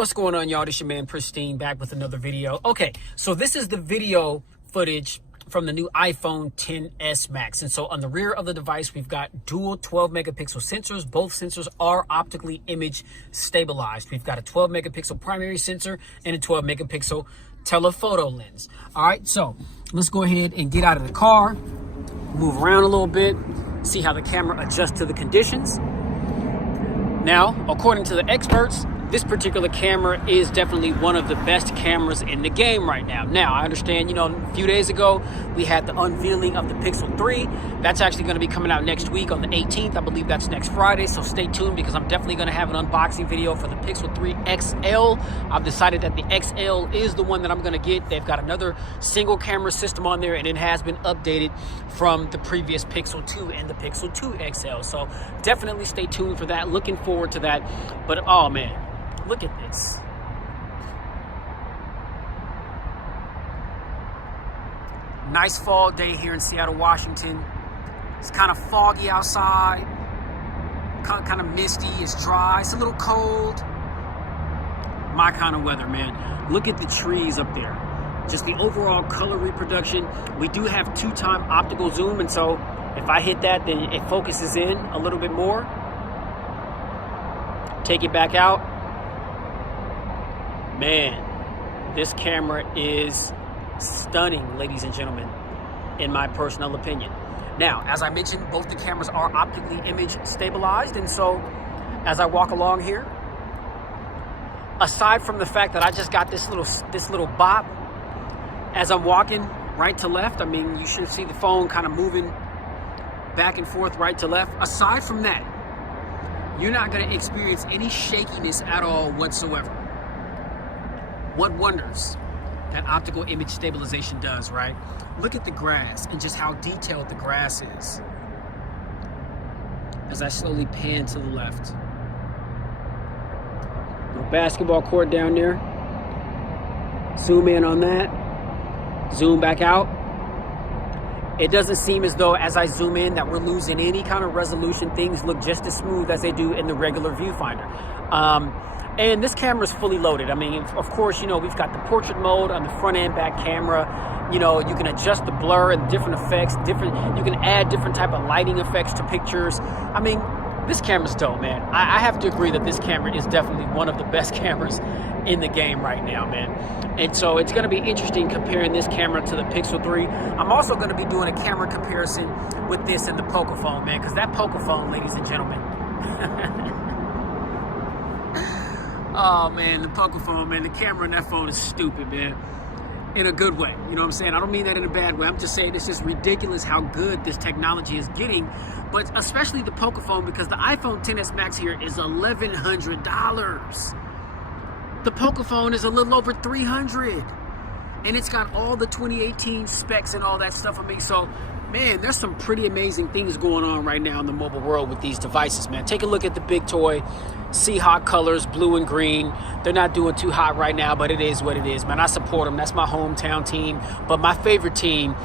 What's going on, y'all? This your man Pristine back with another video. Okay, so this is the video footage from the new iPhone XS Max. And so on the rear of the device, we've got dual 12 megapixel sensors. Both sensors are optically image stabilized. We've got a 12 megapixel primary sensor and a 12 megapixel telephoto lens. All right, so let's go ahead and get out of the car, move around a little bit, see how the camera adjusts to the conditions. Now, according to the experts, this particular camera is definitely one of the best cameras in the game right now. Now, I understand, you know, a few days ago, we had the unveiling of the Pixel 3. That's actually going to be coming out next week on the 18th. I believe that's next Friday, so stay tuned because I'm definitely going to have an unboxing video for the Pixel 3 XL. I've decided that the XL is the one that I'm going to get. They've got another single camera system on there, and it has been updated from the previous Pixel 2 and the Pixel 2 XL. So definitely stay tuned for that. Looking forward to that. But, oh, man. Look at this. Nice fall day here in Seattle, Washington. It's kind of foggy outside. Kind of misty. It's dry. It's a little cold. My kind of weather, man. Look at the trees up there. Just the overall color reproduction. We do have 2x optical zoom, and so if I hit that, then it focuses in a little bit more. Take it back out. Man, this camera is stunning, ladies and gentlemen, in my personal opinion. Now, as I mentioned, both the cameras are optically image stabilized, and so as I walk along here, aside from the fact that I just got this little bop as I'm walking right to left, I mean, you should see the phone kind of moving back and forth right to left. Aside from that, you're not going to experience any shakiness at all whatsoever. What wonders that optical image stabilization does, right? Look at the grass and just how detailed the grass is. As I slowly pan to the left. Little basketball court down there. Zoom in on that. Zoom back out. It doesn't seem as though as I zoom in that we're losing any kind of resolution. Things look just as smooth as they do in the regular viewfinder. And this camera is fully loaded. I mean, of course, you know, we've got the portrait mode on the front and back camera. You know, you can adjust the blur and different effects, you can add different type of lighting effects to pictures. I mean, this camera's dope, man. I have to agree that this camera is definitely one of the best cameras in the game right now, man. And so it's going to be interesting comparing this camera to the Pixel 3. I'm also going to be doing a camera comparison with this and the Pocophone, man, because that Pocophone, ladies and gentlemen, oh, man, the Pocophone, man, the camera in that phone is stupid, man, in a good way. You know what I'm saying? I don't mean that in a bad way. I'm just saying it's just ridiculous how good this technology is getting, but especially the Pocophone, because the iPhone XS Max here is $1,100. The Pocophone is a little over $300, and it's got all the 2018 specs and all that stuff. I mean, so, man, there's some pretty amazing things going on right now in the mobile world with these devices, man. Take a look at the big toy. See hot colors, blue and green. They're not doing too hot right now, but it is what it is, man. I support them. That's my hometown team. But my favorite team,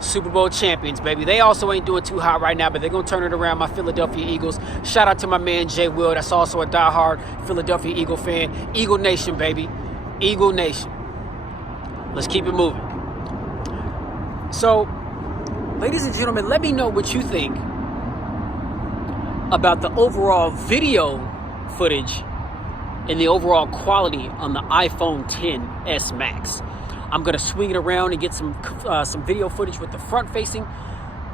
Super Bowl champions, baby. They also ain't doing too hot right now, but they're going to turn it around. My Philadelphia Eagles. Shout out to my man, Jay Will. That's also a diehard Philadelphia Eagle fan. Eagle Nation, baby. Eagle Nation. Let's keep it moving. So, ladies and gentlemen, let me know what you think about the overall video footage and the overall quality on the iPhone XS Max. I'm going to swing it around and get some video footage with the front-facing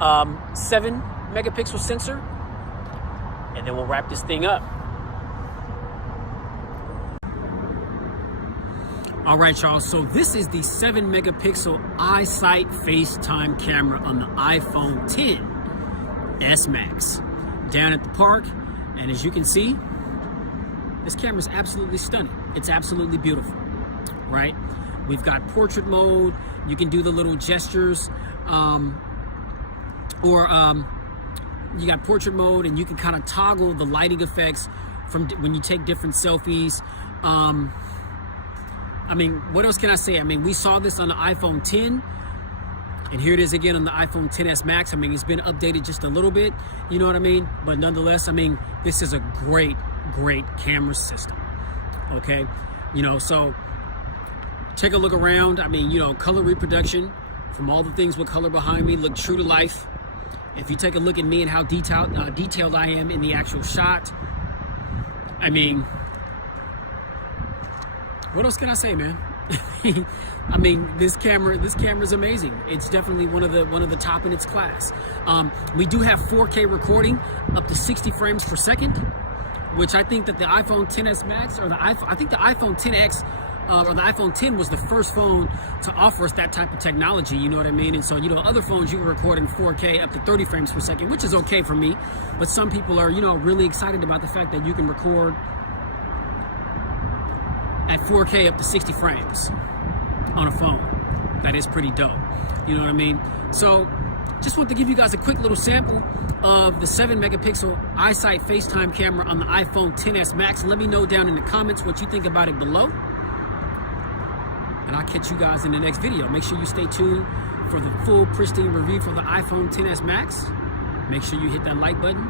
7-megapixel sensor, and then we'll wrap this thing up. All right, y'all, so this is the 7-megapixel iSight FaceTime camera on the iPhone XS Max. Down at the park, and as you can see, this camera is absolutely stunning. It's absolutely beautiful, right? We've got portrait mode. You can do the little gestures, you got portrait mode, and you can kind of toggle the lighting effects from when you take different selfies. I mean, what else can I say? I mean, we saw this on the iPhone 10. And here it is again on the iPhone XS Max. I mean, it's been updated just a little bit, you know what I mean? But nonetheless, I mean, this is a great, great camera system, okay? You know, so take a look around. I mean, you know, color reproduction from all the things with color behind me look true to life. If you take a look at me and how detailed I am in the actual shot, I mean, what else can I say, man? I mean, this camera is amazing. It's definitely one of the top in its class. We do have 4K recording up to 60 frames per second. which I think that the iPhone XS Max, or I think the iPhone XS or the iPhone 10 was the first phone to offer us that type of technology, you know what I mean? And so, you know, other phones you were recording 4K up to 30 frames per second, which is okay for me. But some people are, you know, really excited about the fact that you can record at 4K up to 60 frames on a phone. That is pretty dope. You know what I mean? So just want to give you guys a quick little sample of the 7 megapixel iSight FaceTime camera on the iPhone XS Max. Let me know down in the comments what you think about it below. And I'll catch you guys in the next video. Make sure you stay tuned for the full pristine review for the iPhone XS Max. Make sure you hit that like button,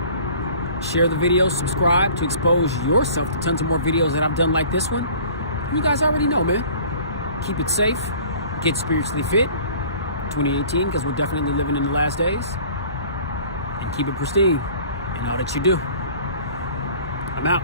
share the video, subscribe to expose yourself to tons of more videos that I've done like this one. And you guys already know, man. Keep it safe, get spiritually fit, 2018, because we're definitely living in the last days. And keep it pristine in all that you do. I'm out.